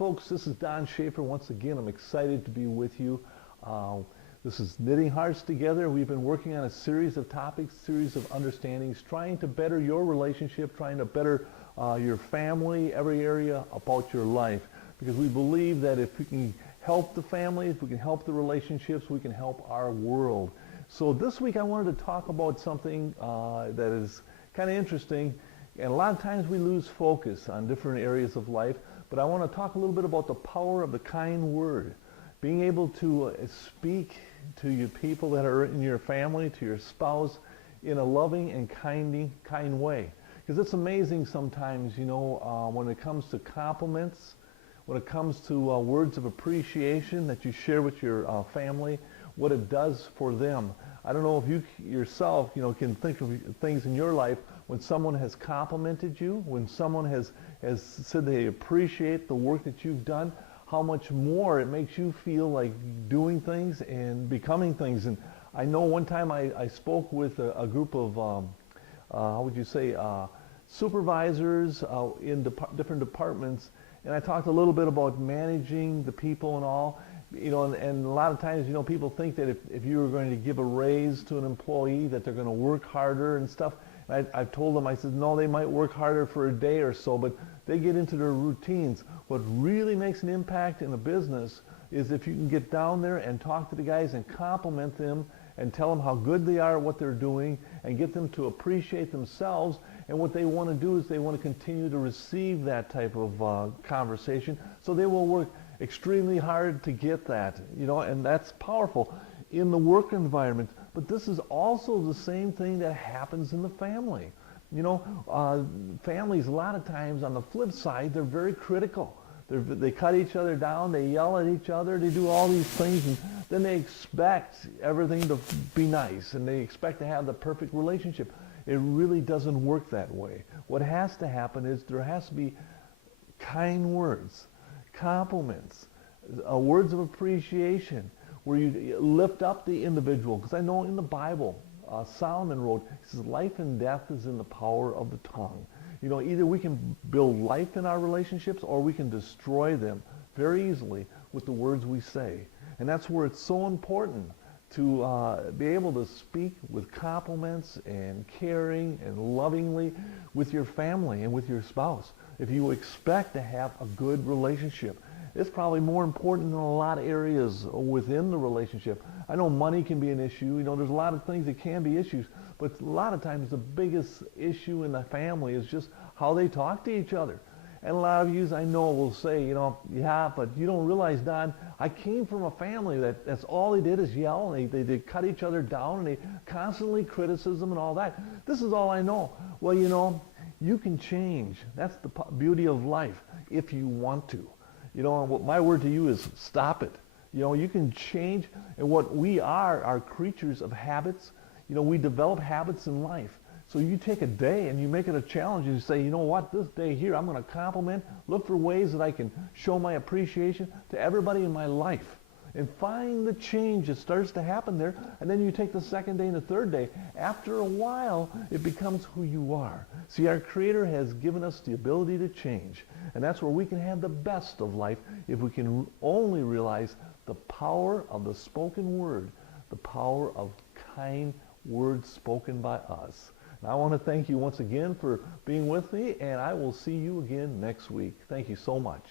folks, this is Don Schaefer. Once again, I'm excited to be with you. This is Knitting Hearts Together. We've been working on a series of topics, series of understandings, trying to better your relationship, trying to better your family, every area about your life. Because we believe that if we can help the family, if we can help the relationships, we can help our world. So this week I wanted to talk about something that is kind of interesting. And a lot of times we lose focus on different areas of life, but I want to talk a little bit about the power of the kind word. Being able to speak to your people that are in your family, to your spouse, in a loving and kind way. Because it's amazing sometimes, you know, when it comes to compliments, when it comes to words of appreciation that you share with your family, what it does for them. I don't know if you yourself, you know, can think of things in your life when someone has complimented you, when someone has said they appreciate the work that you've done, how much more it makes you feel like doing things and becoming things. And I know one time I spoke with a group of, how would you say, supervisors in different departments, and I talked a little bit about managing the people and all. You know, and a lot of times, you know, people think that if you were going to give a raise to an employee that they're going to work harder and stuff. And I've told them, I said, no, they might work harder for a day or so, but they get into their routines. What really makes an impact in a business is if you can get down there and talk to the guys and compliment them and tell them how good they are at what they're doing and get them to appreciate themselves. And what they want to do is they want to continue to receive that type of conversation, so they will work extremely hard to get that, you know, and that's powerful in the work environment. But this is also the same thing that happens in the family. You know, families a lot of times on the flip side, they're very critical. They cut each other down, they yell at each other, they do all these things, and then they expect everything to be nice, and they expect to have the perfect relationship. It really doesn't work that way. What has to happen is there has to be kind words, compliments, words of appreciation, where you lift up the individual. Because I know in the Bible, Solomon wrote, he says, life and death is in the power of the tongue. You know, either we can build life in our relationships or we can destroy them very easily with the words we say. And that's where it's so important to be able to speak with compliments and caring and lovingly with your family and with your spouse. If you expect to have a good relationship, it's probably more important in a lot of areas within the relationship. I know money can be an issue. You know, there's a lot of things that can be issues, but a lot of times the biggest issue in the family is just how they talk to each other. And a lot of yous I know will say, you know, yeah, but you don't realize, Don, I came from a family that's all they did is yell, and they cut each other down, and they constantly criticism and all that. This is all I know. Well, you know, you can change. That's the beauty of life if you want to. You know, what my word to you is stop it. You know, you can change, and what we are creatures of habits. You know, we develop habits in life. So you take a day and you make it a challenge and you say, you know what, this day here I'm going to compliment, look for ways that I can show my appreciation to everybody in my life. And find the change that starts to happen there. And then you take the second day and the third day. After a while, it becomes who you are. See, our Creator has given us the ability to change. And that's where we can have the best of life if we can only realize the power of the spoken word, the power of kind words spoken by us. And I want to thank you once again for being with me, and I will see you again next week. Thank you so much.